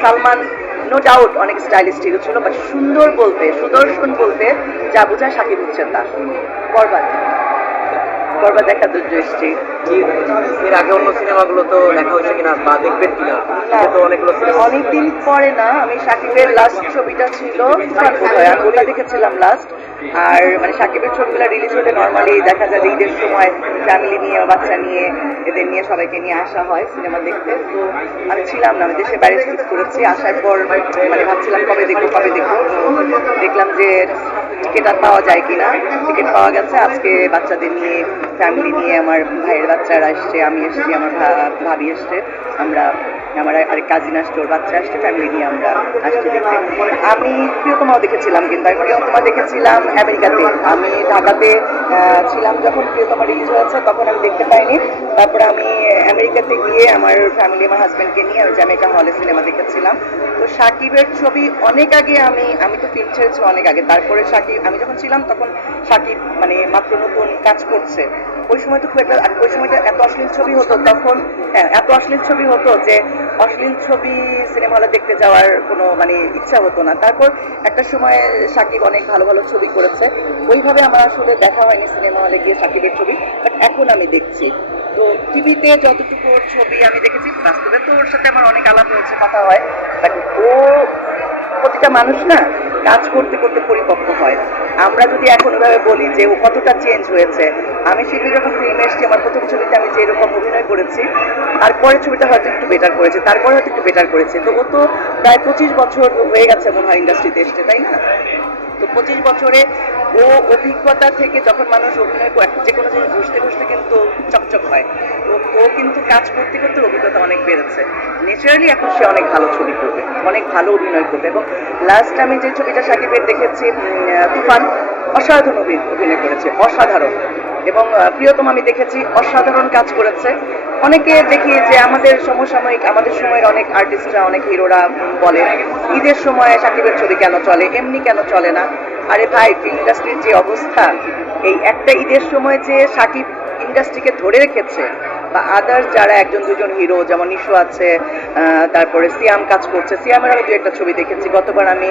Salman no doubt অনেক stylish ঠিক ছিল বাট সুন্দর বলতে, সুদর্শন বলতে যা বোঝায় সাকিব হচ্ছেন তা বরবাদ। বরবাদ দেখা দৃষ্টি কি এর আগে অন্য সিনেমাগুলো তো দেখা হয়েছে কিনা বা দেখবেন কিনা? তো অনেকগুলো সিনেমা। অনেকদিন পরে না আমি সাকিবের লাস্ট ছবিটা ছিল ওটা দেখেছিলাম লাস্ট আর মানে সাকিবের ছবিগুলো রিলিজ হলে নর্মালি দেখা যায় ঈদের সময় ফ্যামিলি নিয়ে বাচ্চা নিয়ে এদের নিয়ে সবাইকে নিয়ে আসা হয় সিনেমা দেখতে। তো আমি ছিলাম না আমি দেশের বাইরে করেছি। আসার পর মানে ভাবছিলাম কবে দেখব কবে দেখব? দেখলাম যে টিকিট আর পাওয়া যায় কিনা? টিকিট পাওয়া গেছে। আজকে বাচ্চাদের নিয়ে ফ্যামিলি নিয়ে আমার ভাইয়ের বাচ্চারা এসছে আমি এসছি, আমার ভাবি এসছে। আমরা আমার আরেক কাজিন ওর বাচ্চা ফ্যামিলি নিয়ে আমরা আসছি দেখতে। আমি প্রিয়তমাও দেখেছিলাম কিন্তু আমি প্রিয়তমা দেখেছিলাম আমেরিকাতে। আমি ঢাকাতে ছিলাম যখন প্রিয়তমা রিলিজ হয়েছে, তখন আমি দেখতে পাইনি। তারপরে আমি আমেরিকাতে গিয়ে আমার ফ্যামিলি আমার হাজব্যান্ডকে নিয়ে আমি হলে সিনেমা দেখেছিলাম। তো সাকিবের ছবি অনেক আগে আমি আমি তো ফিল্ম ছেড়েছি অনেক আগে। তারপরে সাকিব, আমি যখন ছিলাম তখন সাকিব মানে মাত্র নতুন কাজ করছে। ওই সময় তো খুব একটা, ওই সময়টা এত অশ্লীল ছবি হতো তখন হ্যাঁ এত অশ্লীল ছবি হতো যে অশ্লীল ছবি সিনেমা হলে দেখতে যাওয়ার কোনো মানে ইচ্ছা হতো না। তারপর একটা সময় সাকিব অনেক ভালো ভালো ছবি করেছে। ওইভাবে আমার আসলে দেখা হয়নি সিনেমা হলে গিয়ে সাকিবের ছবি বাট এখন আমি দেখছি। তো টিভিতে যতটুকু ছবি আমি দেখেছি, বাস্তবে তো ওর সাথে আমার অনেক আলাপ হয়েছে, কথা হয়। বাট ও প্রতিটা মানুষ না কাজ করতে করতে পরিপক্ক হয়। আমরা যদি এখন ওইভাবে বলি যে ও কতটা চেঞ্জ হয়েছে, আমি শিল্পী যখন ফিল্মে এসেছি, আমার প্রথম ছবিতে আমি যে এরকম অভিনয় করেছি, আর পরে ছবিটা হয়তো একটু বেটার করেছে, তারপরে হয়তো একটু বেটার করেছে। তো ও তো প্রায় পঁচিশ বছর হয়ে গেছে মনে হয় ইন্ডাস্ট্রিতে এসছে, তাই না? তো পঁচিশ বছরে ও অভিজ্ঞতা থেকে যখন মানুষ অভিনয় করে যে কোনো জিনিস ঘষতে ঘষতে কিন্তু চকচক হয়। তো ও কিন্তু কাজ করতে করতে অভিজ্ঞতা অনেক বেড়েছে। ন্যাচারালি এখন সে অনেক ভালো ছবি করবে, অনেক ভালো অভিনয় করবে এবং লাস্ট আমি যে ছবিটা সাকিবের দেখেছি তুফান, অসাধারণ অভি- অভিনয় করেছে, অসাধারণ। এবং প্রিয়তম আমি দেখেছি, অসাধারণ কাজ করেছে। অনেকে দেখি যে আমাদের সমসাময়িক, আমাদের সময়ের অনেক আর্টিস্টরা অনেক হিরোরা বলে ঈদের সময় সাকিবের ছবি কেন চলে, এমনি কেন চলে না? আরে ভাই ইন্ডাস্ট্রির যে অবস্থা, এই একটা ঈদের সময় যে সাকিব ইন্ডাস্ট্রিকে ধরে রেখেছে, বা আদার্স যারা একজন, দুজন হিরো যেমন নিশো আছে তারপরে সিয়াম কাজ করছে, সিয়ামের আমি দু একটা ছবি দেখেছি, গতবার আমি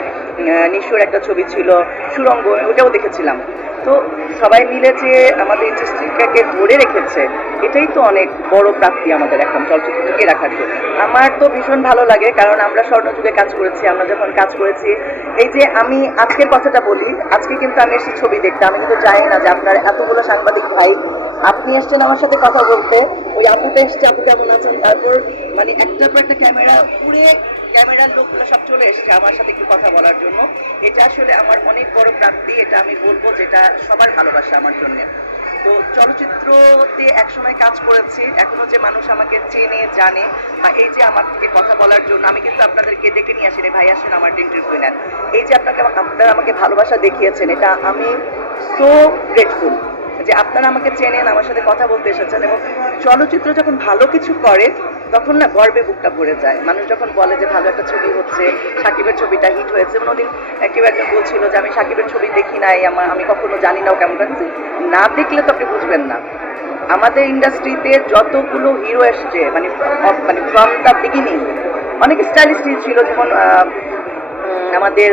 নিশোর একটা ছবি ছিল, সুরঙ্গ, ওটাও দেখেছিলাম। তো সবাই মিলে যে আমাদের ইন্ডাস্ট্রিটাকে ধরে রেখেছে, এটাই তো অনেক বড় প্রাপ্তি আমাদের এখন চলচ্চিত্র টিকে রাখার জন্য। আমার তো ভীষণ ভালো লাগে, কারণ আমরা স্বর্ণযুগে কাজ করেছি, আমরা যখন কাজ করেছি, এই যে আমি আজকের কথাটা বলি, আজকে কিন্তু আমি এসেছি ছবি দেখতে, আমি কিন্তু জানি না যে আপনার এতগুলো সাংবাদিক ভাই, আপনি এসছেন আমার সাথে কথা বলতে, ওই আপুটা এসছে, আপু কেমন আছেন? তারপর মানে একটার পর একটা ক্যামেরা উড়ে ক্যামেরার লোকগুলো সব চলে এসছে আমার সাথে একটু কথা বলার জন্য। এটা আসলে আমার অনেক বড় প্রাপ্তি, এটা আমি বলব যেটা সবার ভালোবাসা আমার জন্য। তো চলচ্চিত্রতে একসময় কাজ করেছি, এখনও যে মানুষ আমাকে চেনে, জানে, বা এই যে আমার থেকে কথা বলার জন্য, আমি কিন্তু আপনাদেরকে ডেকে নিয়ে আসিনি। ভাই, আসেন আমার ইন্টারভিউ নেন। এই যে আপনাকে আপনারা আমাকে ভালোবাসা দেখিয়েছেন, এটা আমি সো গ্রেটফুল যে আপনারা আমাকে চেনেন, আমার সাথে কথা বলতে এসেছেন এবং চলচ্চিত্র যখন ভালো কিছু করে তখন না গর্বে বুকটা ভরে যায়, মানুষ যখন বলে যে ভালো একটা ছবি হচ্ছে, সাকিবের ছবিটা হিট হয়েছে যেমন ওদিন কেউ একজন বলছিল যে আমি সাকিবের ছবি দেখি নাই, আমার, আমি কখনো জানি না ও কেমন লাগছে। না দেখলে তো আপনি বুঝবেন না। আমাদের ইন্ডাস্ট্রিতে যতগুলো হিরো এসছে মানে মানে ফ্রম দ্য বিগিনিং অনেক স্টাইলিশ ছিল, যেমন আমাদের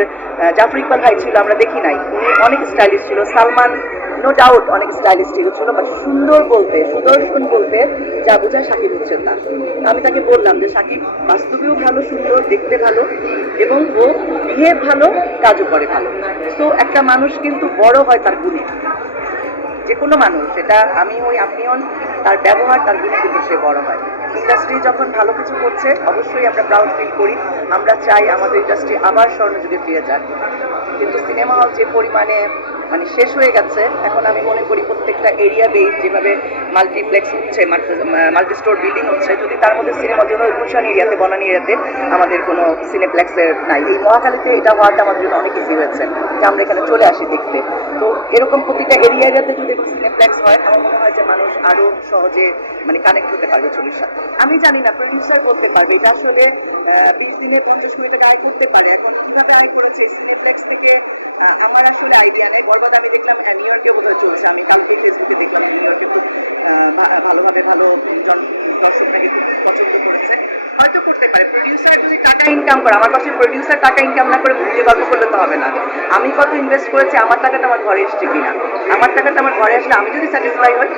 জাফর ইকবাল ভাই ছিল, আমরা দেখি নাই। উনি অনেক স্টাইলিশ ছিল। সালমান নো ডাউট অনেক স্টাইলিশ হিরো ছিল বাট সুন্দর বলতে, সুদর্শন বলতে যা বোঝায় সাকিব হচ্ছেন তা আমি তাকে বললাম যে, সাকিব বাস্তবেও ভালো, সুন্দর, দেখতে ভালো, এবং ও বিহেভ ভালো, কাজও করে ভালো। তো একটা মানুষ কিন্তু বড় হয় তার গুণে। যে কোনো মানুষ সেটা আমি হই আপনি হন তার ব্যবহার, তার গুণে কিন্তু সে বড় হয়। ইন্ডাস্ট্রি যখন ভালো কিছু করছে, অবশ্যই আমরা প্রাউড ফিল করি। আমরা চাই আমাদের ইন্ডাস্ট্রি আবার স্বর্ণযুগে ফিরে যাক। কিন্তু সিনেমা হল যে পরিমাণে মানে শেষ হয়ে গেছে। এখন আমি মনে করি প্রত্যেকটা এরিয়া বেস যেভাবে মাল্টিপ্লেক্স হচ্ছে মাল্টি স্টোর বিল্ডিং হচ্ছে, যদি তার মধ্যে সিনেমা জন্য গুলশান এরিয়াতে বনান এরিয়াতে আমাদের কোনো সিনেপ্লেক্সের নাই। এই মহাখালীতে এটা হওয়াটা আমাদের জন্য অনেক ইজি হয়েছে। যে আমরা এখানে চলে আসি দেখতে। তো এরকম প্রতিটা এরিয়াতে যদি এরকম সিনেপ্লেক্স হয়, আমার মনে হয় যে মানুষ আরও সহজে মানে কানেক্ট হতে পারবে ছবির সাথে। আমি জানি না প্রডিউসার বলতে পারবে। এটা আসলে বিশ দিনে পঞ্চাশ কোটি টাকা আয় করতে পারে। এখন কীভাবে আয় করেছে? সিনেপ্লেক্স থেকে আমার আসলে আইডিয়া নেই। বরবাদ আমি দেখলাম নিউ ইয়র্কে বোধহয় চলছে। আমি কালকে ফেসবুকে দেখলাম নিউ ইয়র্কে খুব ভালোভাবে ভালো জন দর্শক নাকি খুব পছন্দ করেছে। হয়তো করতে পারে। প্রডিউসার যদি টাকা ইনকাম করে, আমার কাছে প্রডিউসার টাকা ইনকাম না করে ভুলে গল্প করলে তো হবে না। আমি কত ইনভেস্ট করেছি, আমার টাকাটা আমার ঘরে এসছে কিনা। আমার টাকাটা আমার ঘরে আসলে আমি যদি স্যাটিসফাই হই